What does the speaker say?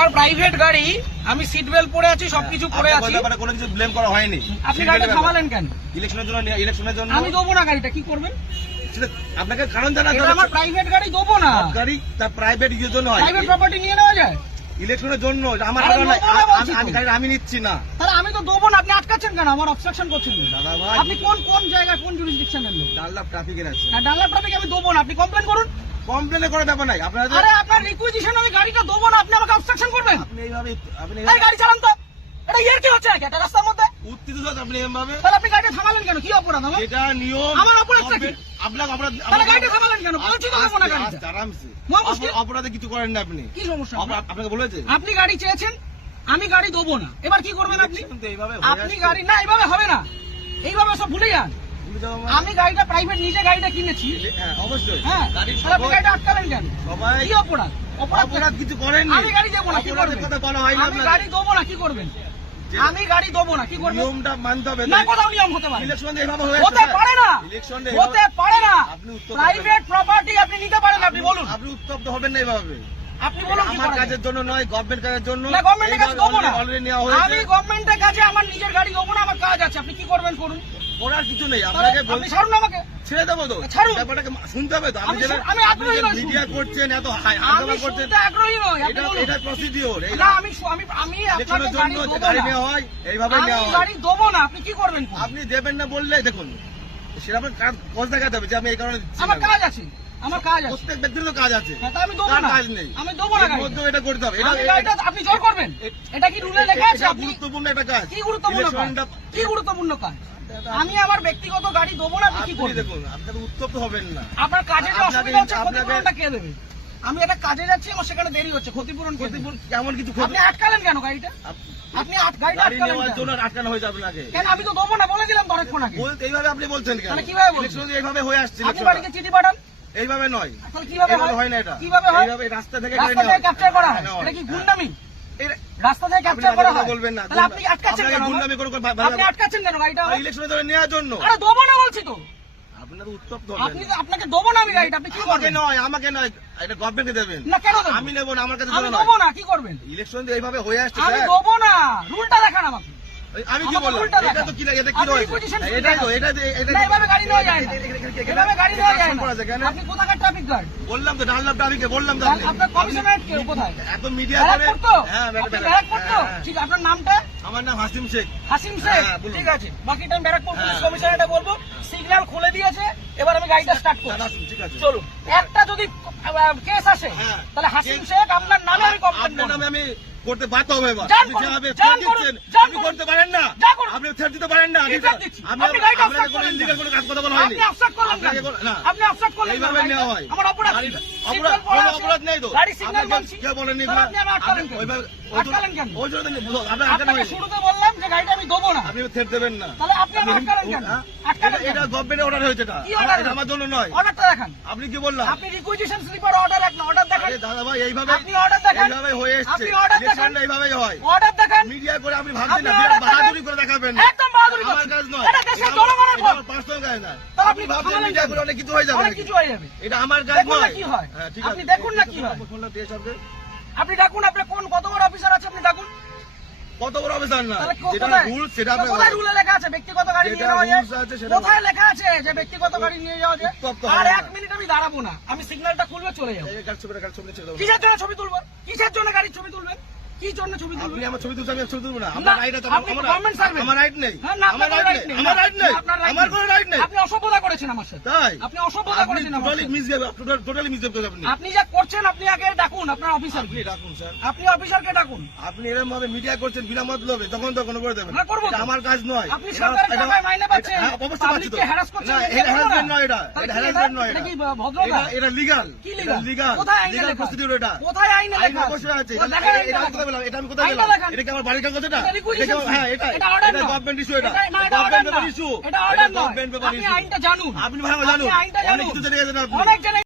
আমার প্রাইভেট গাড়ি, আমি সিট বেল্ট পরে আছি, সবকিছু করে আছি, কোনো কিছু ব্লেম করা হয়নি। আপনি গাড়িটা থামালেন কেন? ইলেকশনের জন্য আমি দেবো না গাড়িটা, কি করবেন? আপনাকে কারণ জানা, আমার প্রাইভেট গাড়ি দেবো না। গাড়ি তার প্রাইভেট ইউজের জন্য হয়, প্রাইভেট প্রপার্টি নিয়ে নেওয়া যায় ইলেকশনের জন্য। আমার গাড়ি আমি নিচ্ছি না, তাহলে আমি তো দেবো না। আপনি আটকাচ্ছেন কেন? আমার অবস্ট্রাকশন করছেন দাদা ভাই। আপনি কোন জায়গায়, কোন জুরিসডিকশনের লোক? ডানলাপ ট্রাফিকের আছে। ডানলাপ ট্রাফিক আমি দেবো না, আপনি কমপ্লেন করুন। কমপ্লেন করে ব্যাপার নাই আপনার। আরে আপনার রিকুইজিশন, আমি গাড়িটা দেবো না, আপনি আমাকে অবস্ট্রাকশন করবেন? আপনি এইভাবে গাড়ি চালান তো, এটা ইয়ার কি হচ্ছে নাকি একটা রাস্তার মধ্যে? উত্তেজিত আপনি এইভাবে, তাহলে আপনি গাড়িটা থামালেন কেন? কি অপরাধ আমার? এটা নিয়ম। আমার অপরাধটা কি? আপনাকে অপরাধ, তাহলে গাড়িটা থামালেন কেন? বলছি তো দেবো না গাড়িটা। আরামসে, মুশকিল। অপরাধে কিছু করেন না আপনি। কি সমস্যা? আপনাকে বলেছে আপনি গাড়ি চেয়েছেন, আমি গাড়ি দেবো না, এবার কি করবেন আপনি? এইভাবে আপনি গাড়ি না, এইভাবে হবে না, এইভাবে সব ভুলে যান। আমি গাড়িটা প্রাইভেট, নিজে গাড়িটা কিনেছি। হ্যাঁ অবশ্যই। হ্যাঁ, তাহলে আপনি গাড়িটা আটকালেন কেন? সবাই কি অপরাধ? অপরাধ কিছু করেননি। আমি গাড়ি দেবো না, কি করবেন? কথা বলা হয় না, আমি গাড়ি দেবো না, কি করবেন? আমি গাড়ি দেবো না, কি করবেন? নিয়মটা মানতে হবে। না, কোথাও নিয়ম হতে পারে? ইলেকশন এইভাবে হতে পারে না, ইলেকশন হতে পারে না। আপনি উত্তপ্ত প্রাইভেট প্রপার্টি আপনি নিতে পারেন, আপনি বলুন। আপনি উত্তপ্ত হবেন না এইভাবে। আপনি বলুন কি আমার করা যায়? কাজের জন্য নয়, গভর্নমেন্ট কাজের জন্য। না, গভর্নমেন্টের কাছে দেবো না। অলরেডি নেওয়া হয়েছে। আমি গভর্নমেন্টের কাছে আমার নিজের গাড়ি দেবো না, আমার কাজ আছে, আপনি কি করবেন করুন। করার কিছু নেই, তাহলে আপনাকে আপনি ছাড়ুন আমাকে। ছেড়ে দেবো তো। ছাড়ুন। ব্যাপারটাকে শুনতে হবে তো। আমি আগ্রহী নই। মিডিয়া করছেন, এত আমি হাঙ্গামা করছেন, শুনতে আগ্রহী নই, আপনি বলুন। এটা প্রসিডিওর। না, আমি আপনাকে ইলেকশনের গাড়ি জন্য দেবো গাড়ি না। নেওয়া হয়, এইভাবে আমি নেওয়া হয়। গাড়ি দেবো না, আপনি কি করবেন করুন। আপনি দেবেন না বললে দেখুন, সেটা আপনার কাজ দেখাতে হবে যে আমি এই কারণে দিচ্ছি আমার না। কাজ আছে, আমার কাজ আছে। প্রত্যেক ব্যক্তির তো কাজ আছে, হ্যাঁ, তা আমি দেবো কার না। কাজ নেই? আমি দেবো না এর গাড়িটা। মধ্যেও এটা করতে হবে। আমি গাড়িটা আপনি জোর করবেন? এটা কি রুলে লেখা আছে? এটা আপনি গুরুত্বপূর্ণ একটা কাজ। কি গুরুত্বপূর্ণ কাজ? ইলেকশনটা- কি গুরুত্বপূর্ণ কাজ? আমি আমার ব্যক্তিগত গাড়ি দেবো না, আপনি কি আপনি করবেন? দেখুন, আপনাকে উত্তপ্ত হবেন না। আপনার কাজে যে আপনাকে- অসুবিধা হচ্ছে, আপনাকে- ক্ষতিপূরণটা কে দেবে? আমি একটা কাজে যাচ্ছি, আমার সেখানে দেরি হচ্ছে, ক্ষতিপূরণ কে দেবে? ক্ষতিপূরণ কেমন কিছু আপনি আটকালেন কেন গাড়িটা? আপনি গাড়িটা গাড়ি আটকালেন নেওয়ার কেন? জন্য আটকানো হয়েছে আপনাকে। কেন? আমি তো দেবো না বলে দিলাম তো অনেকক্ষণ আগে। এইভাবে আপনি বলছেন কেন? তাহলে কিভাবে বলছেন? ইলেকশন এইভাবে হয়ে আসছে। আপনি বাড়িতে চিঠি পাঠান। এইভাবে নয়, তাহলে কিভাবে এইভাবে হয়? হয় না এটা। কিভাবে হয়? এইভাবে রাস্তা থেকে রাস্তা থেকে ক্যাপচার করা হয়, এটা কি গুন্ডামি? রাস্তা থেকে ক্যাপচার করা হয়? বলবেন না। তাহলে আপনি আটকাচ্ছেন কেন? গুন্ডামি করে আপনি আটকাচ্ছেন কেন গাড়িটা? ইলেকশনের জন্য নেওয়ার জন্য। আরে দেবো না বলছি তো। আপনার উত্তপ্ত আপনি আপনাকে দেবো না আমি গাড়িটা, আপনি কি আমাকে করবেন? নয়, আমাকে নয়, এটা গভর্নমেন্টকে দেবেন। না, কেন দেবো? আমি নেবো না, আমার কাছে আমি জন্য দেবো নয়। না, কি করবেন? ইলেকশন এইভাবে হয়ে আসছে আমি স্যার। দেবো না, রুলটা দেখান আমাকে। আমি কি আমাকে বললাম? উল্টা এটা দেখান। তো কি লাগে? এটা কি আপনি রয়েছে? position এটাই তো, দেখান। এটা না, এভাবে গাড়ি নেওয়া যায় না। এভাবে গাড়ি নেওয়া যায় না। করা যায় কেন? আপনি কোথাকার ট্রাফিক গার্ড? বললাম তো, ডানলাপ ট্রাফিকে বললাম তো আপনি। আপনার কমিশনারেট কে কোথায়? এত মিডিয়া করে। ব্যারাকপুর তো? হ্যাঁ, আপনি ব্যারাকপুর তো? হ্যাঁ। ঠিক, আপনার নামটা? আমার নাম হাসিম শেখ। হাসিম শেখ। হ্যাঁ, বলুন। ঠিক আছে, বাকিটা আমি ব্যারাকপুর পুলিশ হ্যাঁ। কমিশনারেটে বলবো। সিগন্যাল খুলে দিয়েছে, এবার আমি গাড়িটা স্টার্ট করছি। আসুন, ঠিক আছে। চলুন। একটা যদি কেস আসে, হ্যাঁ। তাহলে হাসিম শেখ আপনার নামে আমি কমপ্লেন আপনার করব। নামে আমি করতে বাধ্য হবে এবার। যান আপনি করুন, যেভাবে যান threat করুন, দিচ্ছেন, যান আপনি করুন। করতে পারেন না। যান করুন। আপনি threat দিতে পারেন না। কি threat দিচ্ছি? আপনি গাড়িটা আপনাকে obstruct কোনো করলেন illegal কেন? কোনো কাজ কথা বলা হয়নি। আপনি obstruct করলেন কেন? আপনাকে না। আপনি obstruct করলেন কেন? এইভাবে নেওয়া হয়। আমার অপরাধ কি? গাড়িটা- সিগন্যাল অপরাধ- পড়া কোনো আছে। অপরাধ নেই তো। গাড়ি সিগন্যাল আপনাকে মানছি। কেউ বলেননি। তাহলে আপনি আমার আটকালেন কেন? ওইভাবে- আটকালেন কেন? ওই জন্য আপনার আটকানো আপনাকে হয়নি। শুরুতে বললাম যে গাড়িটা আমি দেবো না। আপনি থ্রেট দেবেন না। তাহলে আপনি আমার আটকালেন কেন? হ্যাঁ? আটকালেন কেন? এটা গভর্নমেন্টের অর্ডার হয়েছে এটা। কি order? এটা আমার জন্য নয়। অর্ডারটা দেখান। আপনি কি বললাম? আপনি রিকুইজিশন স্লিপার অর্ডার এক না, অর্ডার দেখান। আরে দাদা ভাই, এইভাবে আপনি order দেখান। এইভাবে হয়ে এসছে। আপনি order দেখান। ইলেকশনটা এইভাবেই হয়। অর্ডার দেখান। মিডিয়া করে আপনি ভাবছেন না, আপনি order বাহাদুরি দেখান। করে দেখাবেন। একদম বাহাদুরি আমার করছেন। কাজ নয়। এটা দেশের জনগণের ভোট। পার্সোনাল কাজ না। তাহলে আপনি ভাবছেন থামালেন মিডিয়া কেন? করে অনেক কিছু হয়ে যাবে অনেক নাকি? কিছু হয়ে যাবে। এটা আমার কাজ দেখুন না নয়। কি হয়। হ্যাঁ, ঠিক আপনি আছে। দেখুন না কি হয়। ফোনটা দিয়ে সবকে। আপনি ডাকুন, আপনার কত বড় অফিসার আছে আপনি ডাকুন। কত বড় অফিসার না, তাহলে যেটা কোথায়? রুল সেটা তো কোথায় রুলে লেখা আছে ব্যক্তিগত গাড়ি নিয়ে যেটা যাওয়া যায়? rules আছে সেটা কোথায় লেখা আছে যে ব্যক্তিগত গাড়ি নিয়ে যাওয়া যায়? উত্তপ্ত আর হবে না। 1 মিনিট আমি দাঁড়াবো না, আমি সিগন্যালটা খুলবে চলে যাবো। এই কাজ ছবি ছেড়ে দেবো। কিসের জন্য ছবি তুলবেন? কিসের জন্য গাড়ির ছবি তুলবেন? কি জন্য ছবি আপনি তুলবেন? আমার ছবি তুলছেন, আমি ছবি তুলবো না। না, আমার রাইট আছে। আপনি গভর্নমেন্ট সার্ভেন্ট। আমার রাইট নেই। হ্যাঁ, না, আমার আপনার রাইট right নেই। নেই। আমার রাইট নেই। আপনার right আমার নেই। কোনো রাইট নেই। আপনি অসভ্যতা করেছেন আমার সাথে। তাই আপনি অসভ্যতা করেছেন আমার টোটালি সাথে। মিসবিহেভ, টোটালি মিসবিহেভ করেছেন আপনি। আপনি যা করছেন, আপনি আগে ডাকুন আপনার অফিসার। আপনি ডাকুন স্যার। আপনি অফিসারকে ডাকুন। আপনি এরকম ভাবে মিডিয়া করছেন বিনা মতলবে, তখন তো কোনো করে দেবেন। হ্যাঁ, করবো তো। এটা আমার কাজ নয়। আপনি সরকারের টাকায় মাইনে পাচ্ছেন, হ্যাঁ, অবশ্যই পাচ্ছি তো। পাবলিককে হ্যারাস করছেন, না, এটা এটা করবো না। harassment নয় এটা। তাহলে এটা কি harassment নয় এটা এটা। কি ভদ্রতা? এটা legal। কি এটা লিগাল? legal। কোথায় আইনে Legal লেখা? procedure এটা। কোথায় আইনে আইন লেখা? অবশ্যই আছে। ও, দেখান এটা আমি কোথায় পেলাম? এটা আমি কোথায় আইনটা পেলাম? দেখান। এটা কি আমার বাড়ির কাগজ এটা? এটা requisition এটা কি- হ্যাঁ, এটা order এটা নয়। গভর্নমেন্ট ইস্যু এটা। এটা- না, এটা order গভর্নমেন্ট নয়। ইস্যু। এটা order নয়। গভর্নমেন্ট পেপার আপনি ইস্যু। আইনটা জানুন। আপনি ভালো জানুন। আপনি আইনটা অনেক জানুন। কিছু জেনে গেছেন আপনি। অনেক জেনে